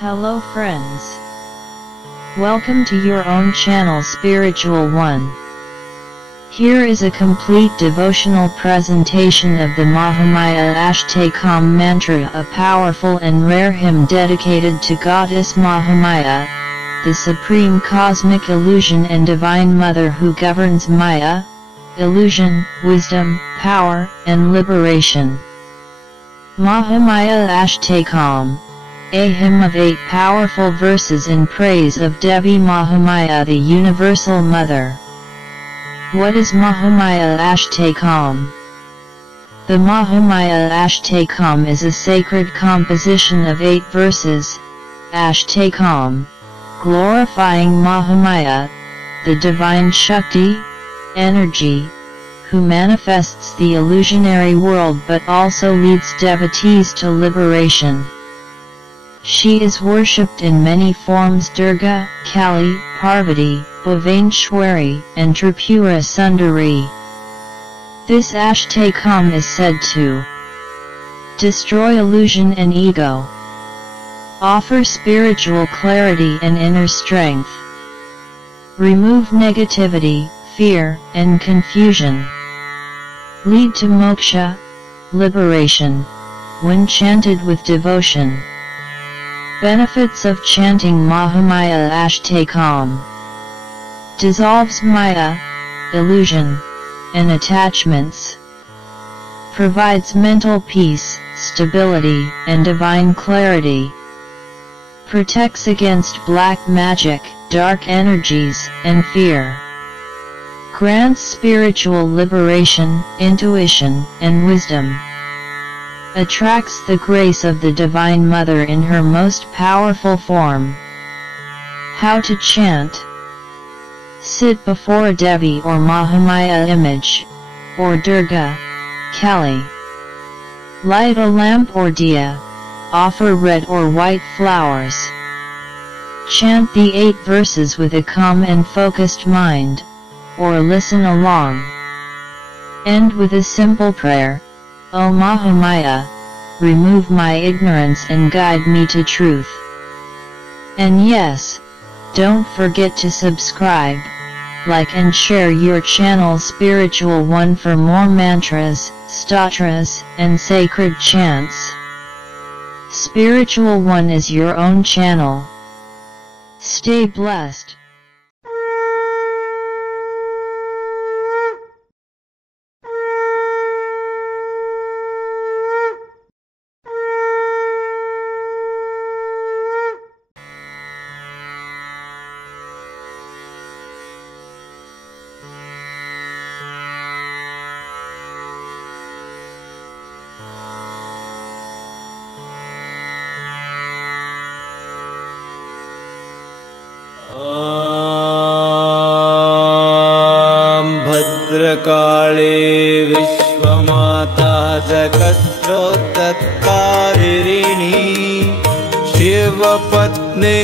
Hello friends. Welcome to your own channel Spiritual One. Here is a complete devotional presentation of the Mahamaya Ashtakam mantra, a powerful and rare hymn dedicated to Goddess Mahamaya, the supreme cosmic illusion and divine mother who governs Maya, illusion, wisdom, power, and liberation. Mahamaya Ashtakam, a hymn of 8 powerful verses in praise of Devi Mahamaya, the Universal Mother. What is Mahamaya Ashtakam? The Mahamaya Ashtakam is a sacred composition of 8 verses, Ashtakam, glorifying Mahamaya, the divine Shakti, energy, who manifests the illusionary world but also leads devotees to liberation. She is worshipped in many forms: Durga, Kali, Parvati, Bhuvaneshwari, and Tripura Sundari. This Ashtakam is said to destroy illusion and ego, offer spiritual clarity and inner strength, remove negativity, fear, and confusion, lead to moksha, liberation, when chanted with devotion. Benefits of chanting Mahamaya Ashtakam: dissolves Maya, illusion, and attachments, provides mental peace, stability, and divine clarity, protects against black magic, dark energies, and fear, grants spiritual liberation, intuition, and wisdom, attracts the grace of the Divine Mother in her most powerful form. How to chant: sit before a Devi or Mahamaya image, or Durga, Kali. Light a lamp or diya, offer red or white flowers. Chant the 8 verses with a calm and focused mind, or listen along. End with a simple prayer: O Mahamaya, remove my ignorance and guide me to truth. And yes, don't forget to subscribe, like and share your channel Spiritual One for more mantras, stotras, and sacred chants. Spiritual One is your own channel. Stay blessed. भद्रकाले विश्वमाता जगत्स्रोतकारिणी शिवपत्नी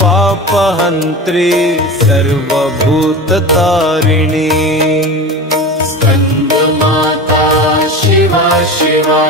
पापहन्त्री सर्वभूततारिणी Skandamata शिवा शिवा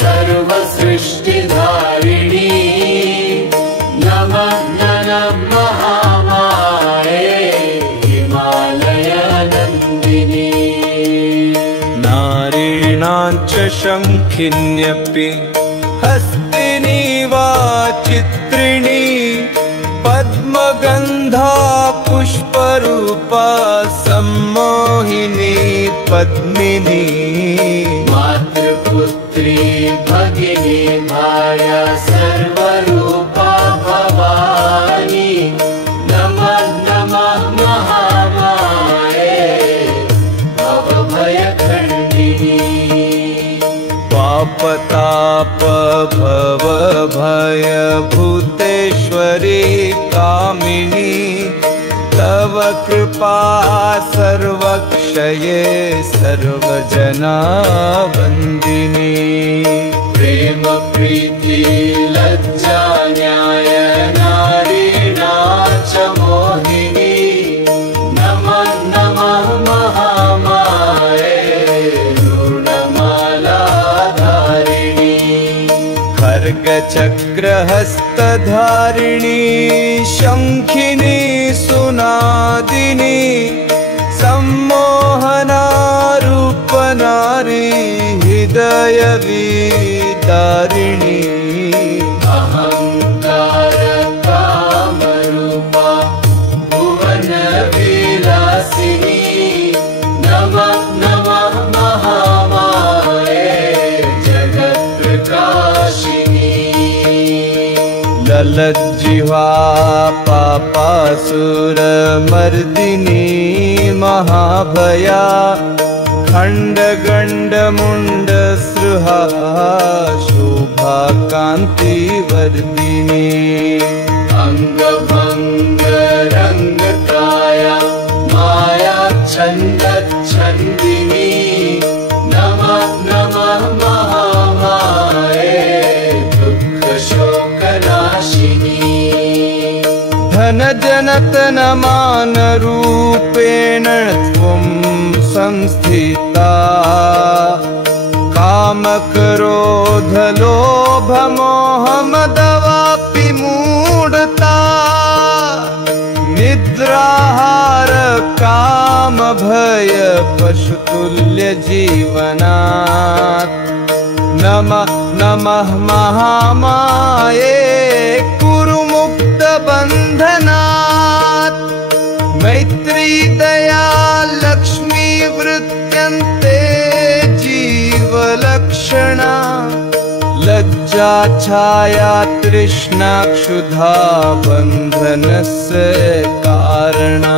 सर्वसृष्टिधारिणी नमः नमः महामाये हिमालयनन्दिनी नारीणां च शङ्खिन्यपि हस्तिनी वा चित्रिणी पद्मगन्धा पुष्परूपा सम्मोहिनी पद्मिनी मातृपुत्री भगिनी भाया सर्वरूपा भवानी नमः नमः महामाये भवभयखण्डिनी पापताप भव भय भूतेश्वरी कामिनी तव कृपा सर्वक्षये सर्वजना वन्दिनी प्रेम प्रीति लज्जा न्याय नारीणा च मोहिनी नमः नमः महामाये ऋणमालाधारिणी खर्ग शङ्खचक्रहस्तधारिणी शङ्खिनी सुनादिनी सम्मोहना रूपनारी हृदयविदारिणी अहंकार कामरूपा भुवन विलासिनी नमः नमः महामाये जगत् प्रकाशिनी ललज्जिह्वा पापासुरमर्दिनी महाभया खण्डगण्डमुण्डसृहा शोभा कान्तिवर्धिनी अंगभंग रंगकाया माया छन्दच्छन्दिनी नमः नमः महामाये दुःखशोकनाशिनी धनजनतनमानरूपेण त्वं संस्थिता कामक्रोधलोभमोहमदवापि मूढता निद्राहार कामभय पशुतुल्यजीवनात् नमः नमः महामाये कुरु मुक्तबन्धनात् मैत्री दया लक्ष्मी वृत्यन्ते जीवलक्षणा लज्जा छाया तृष्णा क्षुधा बन्धनस्य कारणा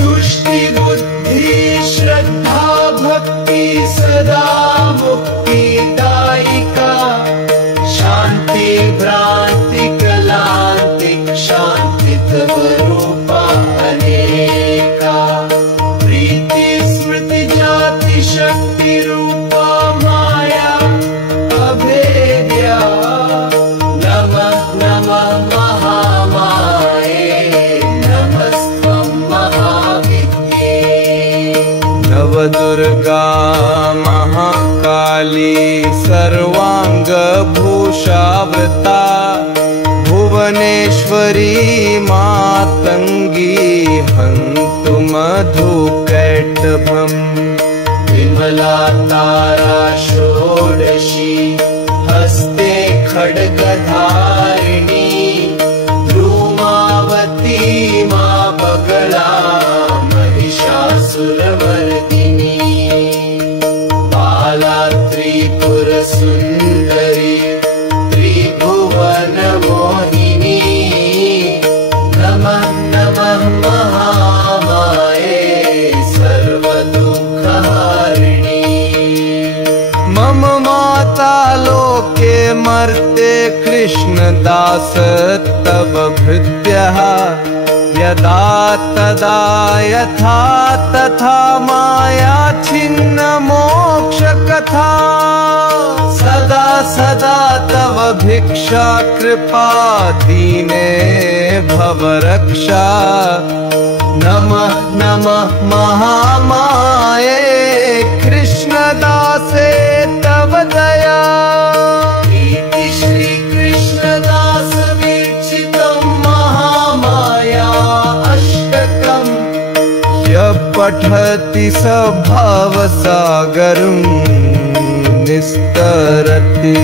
तुष्टि बुद्धि श्रद्धा भक्ति सदा मुक्तिदायिका शांति भ्रांति कलांतिक शांति तव रूपा अनेका प्रीति स्मृति जाति शक्ति रूपा माया अभेद्या नमः नमः महामाये नमस्त्वं महाविद्ये नवदुर्गा महाकाली सर्वांगभूषावृता भुवनेश्वरी मातंगी हन्तु मधुकैटभम् विमला तारा षोडशी हस्ते खड्गधारिणी धूमावती मा बगला महिषासुरमर्दिनी बाला त्रिपुरसुन्दरी त्रिभुवन मोहिनी नमः नमः महामाये सर्वदुःखहारिणी मम माता लोके मर्ते कृष्णदास तव भृत्यः यदा तदा यथा तथा माया छिन्न मोक्षकथा सदा सदा तव भिक्षा कृपा दीने भव रक्षा नमः नमः महामाये कृष्णदासे तव दया इति श्री कृष्णदास विरचितं महामाया अष्टकम् यः पठति स भवसागरं निस्तरति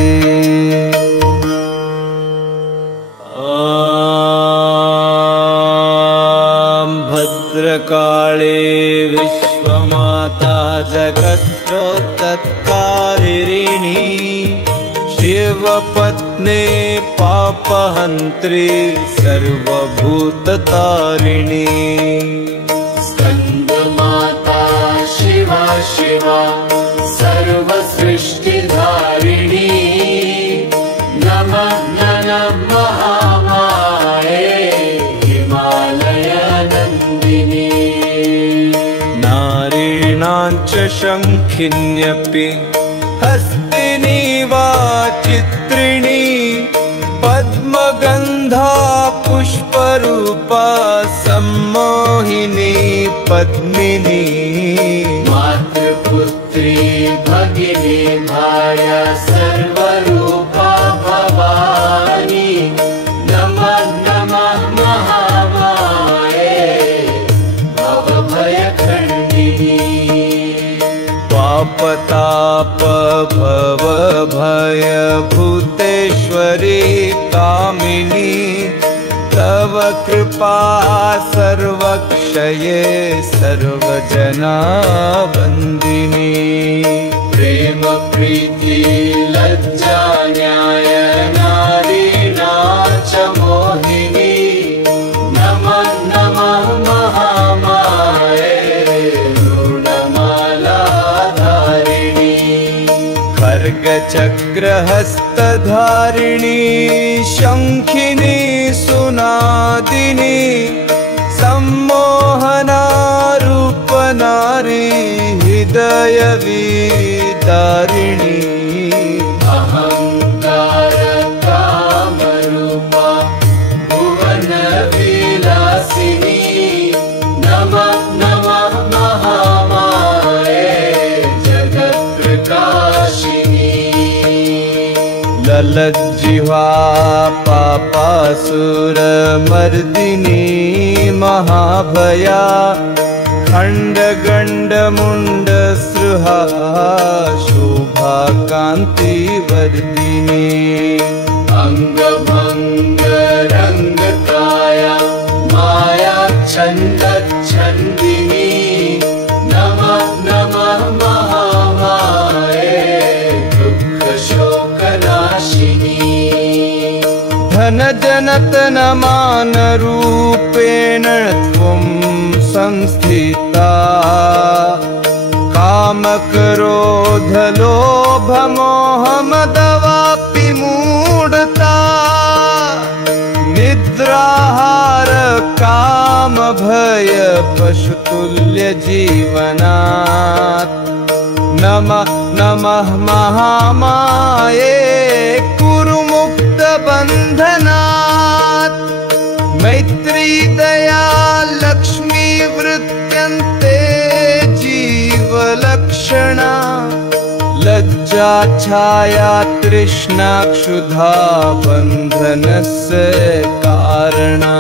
भद्रकाळे विश्वमाता जगत्रोत्तत्कारिणी शिवपत्नी पापहन्त्री सर्वभूततारिणी स्कन्दमाता शिवा शिवा सर्वसृष्टिधारिणी नमः नमः महामाये हिमालयनन्दिनी नारीणां च शङ्खिन्यपि हस्तिनी वा चित्रिणी पद्मगन्धा पुष्परूपा सम्मोहिनी पद्मिनी मातृपुत्री भगिनी भाया सर्वरूपा भवा पापताप भव भय भूतेश्वरी कामिनी तव कृपा सर्वक्षये सर्वजना वन्दिनी प्रेम प्रीति लज्जा न्याय नारीणा च मोहिनी नमः नमः महामाये ऋणमालाधारिणी खड्गचक्रहस्तधारिणी शङ्खिनी सुनादिनी सम्मोहना रूपनारी हृदयविदारिणी अहंकार कामरूपा भुवन विलासिनी नमः नमः महामाये जगत्प्रकाशिनी ललज्जिह्वा पापासुरमर्दिनी महाभया खण्डगण्डमुण्डसृहा शोभा कान्तिवर्धिनी अंगभंग रंगकाया माया छन्दच्छन्दिनी नमः नमः महामाये दुःखशोकनाशिनी धनजनतनमानरूपेण त्वं संस्थिता कामक्रोधलोभमोहमदवापि मूढता निद्राहार कामभय पशुतुल्यजीवनात् नमः नमः महामाये कुरु मुक्तबन्धनात् मैत्री दया लक्ष्मी वृत्यन्ते जीवलक्षणा लज्जा छाया तृष्णा क्षुधा बन्धनस्य कारणा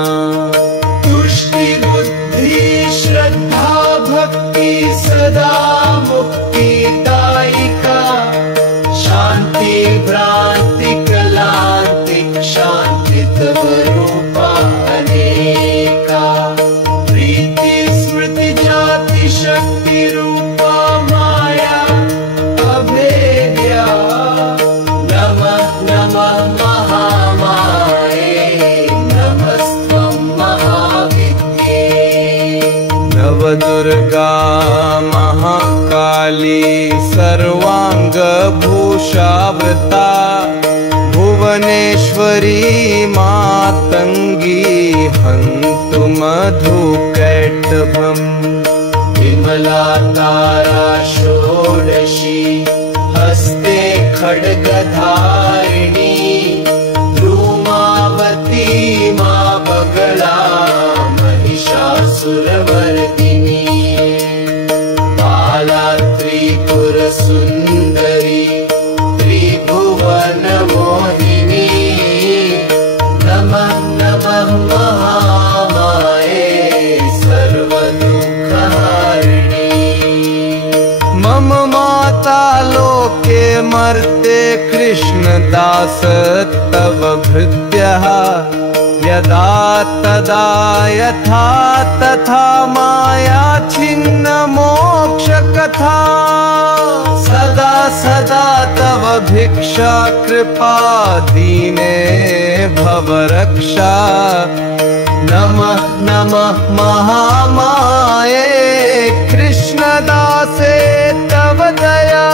तुष्टि बुद्धि श्रद्धा भक्ति सदा मुक्तिदायिका शांति भ्रांति कलांतिक शांति तव रूपा अनेका प्रीति स्मृति जाति शक्ति रूपा माया अभेद्या नमः नमः महामाये नमस्त्वं महाविद्ये नवदुर्गा महाकाली सर्वांगभूषावृता भुवनेश्वरी मातंगी हन्तु मधुकैटभम् विमला तारा षोडशी हस्ते खड्गधारिणी धूमावती मा बगला महिषासुरमर्दिनी बाला त्रिपुरसुन्दरी त्रिभुवन मोहिनी नमः नमः महामाये सर्वदुःखहारिणी मम माता लोके मर्ते कृष्णदास तव भृत्यः यदा तदा यथा तथा माया छिन्न मोक्षकथा सदा सदा तव भिक्षा कृपा दीने भव रक्षा नमः नमः महामाये कृष्णदासे तव दया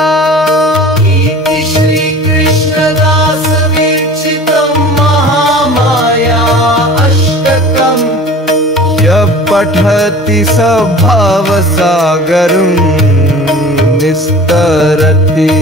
इति श्री कृष्णदास विरचितं महामाया अष्टकम् यः पठति स भवसागरं निस्तरति।